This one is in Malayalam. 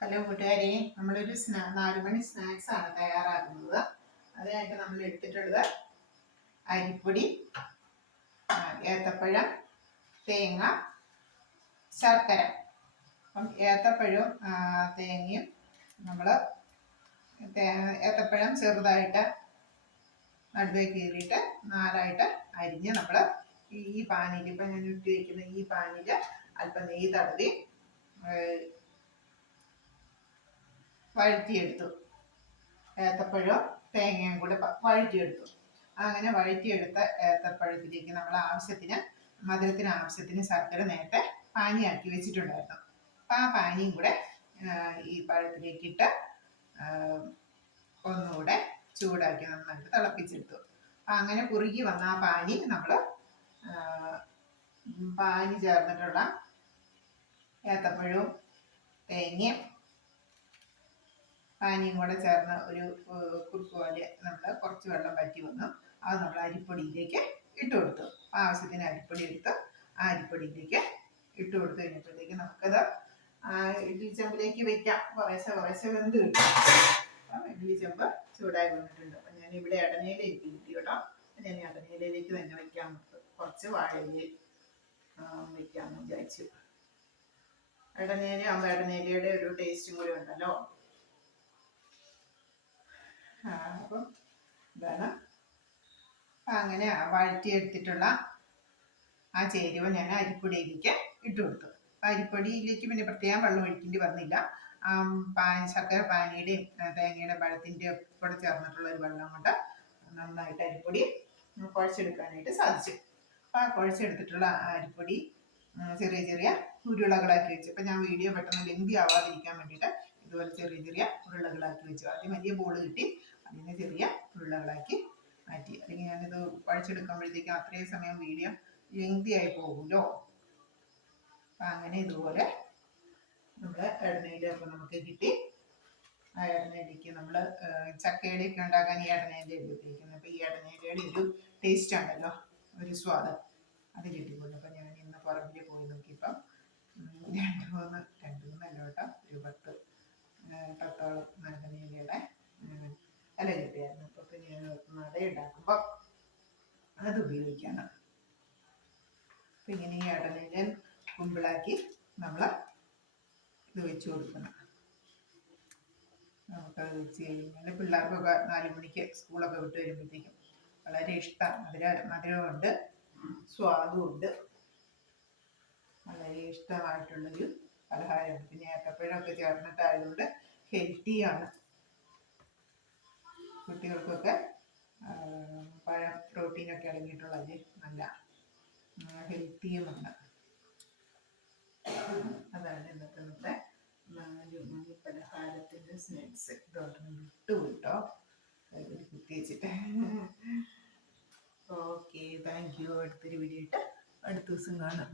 ഹലോ കൂട്ടുകാരി നമ്മളൊരു സ്നാ നാലുമണി സ്നാക്സ് ആണ് തയ്യാറാക്കുന്നത്. അതിനായിട്ട് നമ്മൾ എടുത്തിട്ടുള്ളത് അരിപ്പൊടി ഏത്തപ്പഴം തേങ്ങ ശർക്കര. അപ്പം ഏത്തപ്പഴവും തേങ്ങയും നമ്മൾ ഏത്തപ്പഴം ചെറുതായിട്ട് നടുവേ കീറിയിട്ട് നാലായിട്ട് അരിഞ്ഞ് നമ്മൾ ഈ പാനിൽ ഇപ്പം ഞാൻ ഇട്ട് വയ്ക്കുന്ന ഈ പാനിൽ അല്പം നെയ്യ് തടവി വഴറ്റിയെടുത്തു. ഏത്തപ്പഴവും തേങ്ങയും കൂടെ വഴറ്റിയെടുത്തു. അങ്ങനെ വഴറ്റിയെടുത്ത ഏത്തപ്പഴത്തിലേക്ക് നമ്മൾ ആവശ്യത്തിന് മധുരത്തിന് ആവശ്യത്തിന് ശർക്കര നേരത്തെ പാനിയാക്കി വെച്ചിട്ടുണ്ടായിരുന്നു. അപ്പം ആ പാനിയും കൂടെ ഈ പഴത്തിലേക്ക് ഇട്ട് ഒന്നുകൂടെ ചൂടാക്കി നന്നായിട്ട് തിളപ്പിച്ചെടുത്തു. അപ്പം അങ്ങനെ കുറുകി വന്ന ആ പാനി നമ്മൾ പാനി ചേർന്നിട്ടുള്ള ഏത്തപ്പഴവും തേങ്ങയും പാനിയും കൂടെ ചേർന്ന ഒരു കുറുക്ക് പോലെ നമ്മൾ കുറച്ച് വെള്ളം പറ്റി വന്നു. അത് നമ്മൾ അരിപ്പൊടിയിലേക്ക് ഇട്ട് കൊടുത്തു. ആവശ്യത്തിന് അരിപ്പൊടി എടുത്ത് ആ അരിപ്പൊടിയിലേക്ക് ഇട്ട് കൊടുത്തു കഴിഞ്ഞപ്പോഴത്തേക്ക് നമുക്കത് ഇഡ്ലി ചെമ്പിലേക്ക് വെക്കാം. കുറേശ്ശെ കുറേശ്ശെ വെന്ത് കിട്ടും. അപ്പം ഇഡ്ഡലി ചെമ്പ് ചൂടായി വന്നിട്ടുണ്ട്. അപ്പം ഞാൻ ഇവിടെ ഇടനയിലേക്ക് കിട്ടി കേട്ടോ. ഞാൻ ഇടനയിലേക്ക് തന്നെ വെക്കാം. കുറച്ച് വാഴയിൽ വെക്കാമെന്ന് വിചാരിച്ചു. ഇടനേലി ആകുമ്പോൾ ഇടനേലിയുടെ ഒരു ടേസ്റ്റും കൂടി ഉണ്ടല്ലോ അപ്പം ഇതാണ്. അങ്ങനെ വഴറ്റിയെടുത്തിട്ടുള്ള ആ ചേരുവ ഞാൻ അരിപ്പൊടിയിലേക്ക് ഇട്ട് കൊടുത്തു. അരിപ്പൊടിയിലേക്ക് പിന്നെ പ്രത്യേകം വെള്ളം ഒഴിക്കേണ്ടി വന്നില്ല. പാൻ ശർക്കര പാനിയുടെയും തേങ്ങയുടെ പഴത്തിന്റെയും കൂടെ ചേർന്നിട്ടുള്ള ഒരു വെള്ളം കൊണ്ട് നന്നായിട്ട് അരിപ്പൊടി കുഴച്ചെടുക്കാനായിട്ട് സാധിച്ചു. അപ്പോൾ ആ കുഴച്ചെടുത്തിട്ടുള്ള അരിപ്പൊടി ചെറിയ ചെറിയ ഉരുളകളാക്കി വെച്ചു. അപ്പം ഞാൻ വീഡിയോ പെട്ടെന്ന് ലെങ്തി ആവാതിരിക്കാൻ വേണ്ടിയിട്ട് ഇതുപോലെ ചെറിയ ചെറിയ ഉരുളകളാക്കി വെച്ചു. ആദ്യം വലിയ ബോൾ കിട്ടി. അതിനെ ചെറിയ ഉരുളകളാക്കി മാറ്റി. അല്ലെങ്കിൽ ഞാനിത് കുഴച്ചെടുക്കുമ്പോഴത്തേക്കും അത്രയും സമയം വീഡിയോ ലെങ്തി ആയി പോകുമല്ലോ. അപ്പം അങ്ങനെ ഇതുപോലെ നമ്മൾ എണ്ണയിലൊക്കെ നമുക്ക് കിട്ടി. ആ എണ്ണയിലേക്ക് നമ്മൾ ചക്കയുടെയൊക്കെ ഉണ്ടാക്കാൻ ഈ എണ്ണയിന്റെ ഉപയോഗിക്കുന്നത്? അപ്പോൾ ഈ എണ്ണയുടെ ഒരു ടേസ്റ്റ് ആണല്ലോ ഒരു സ്വാദം അത് കിട്ടിക്കൊണ്ട് അപ്പം ഞാൻ ഇന്ന് പുറകിൽ പോയി നോക്കിയപ്പം രണ്ട് മൂന്ന് രണ്ട് മൂന്നല്ല കേട്ടോ ഒരു പത്ത് പത്തോളം ഉണ്ടാക്കുമ്പോൾ അത് ഉപയോഗിക്കണം. അപ്പം ഇങ്ങനെ ഈ ഇടനീലൻ കുമ്പിളാക്കി നമ്മൾ ഇത് വെച്ച് കൊടുക്കണം. നമുക്കത് വെച്ച് കഴിഞ്ഞാൽ പിള്ളേർക്കൊക്കെ നാല് മണിക്ക് സ്കൂളൊക്കെ വിട്ട് വരുമ്പോഴത്തേക്കും വളരെ ഇഷ്ടം. മധുര മധുരമുണ്ട് സ്വാദുമുണ്ട്. വളരെ ഇഷ്ടമായിട്ടുള്ളൊരു പലഹാരമാണ്. പിന്നെ ഏത്തപ്പഴമൊക്കെ ചേർന്നിട്ടായതുകൊണ്ട് ഹെൽത്തിയാണ്. കുട്ടികൾക്കൊക്കെ പഴം പ്രോട്ടീനൊക്കെ അടങ്ങിയിട്ടുള്ളത് നല്ല ഹെൽത്തിയുമാണ് അതാണ് ഇന്നത്തെ നമ്മുടെ നാല് പലഹാരത്തിന്റെ സ്നാക്സ് ഇതോട്ടൊന്ന് വിട്ടു കേട്ടോ. അതിൽ കുത്തി വെച്ചിട്ട്. ഓക്കെ താങ്ക് യു അടുത്തൊരു വീഡിയോ ഇട്ട് അടുത്ത ദിവസം കാണാം.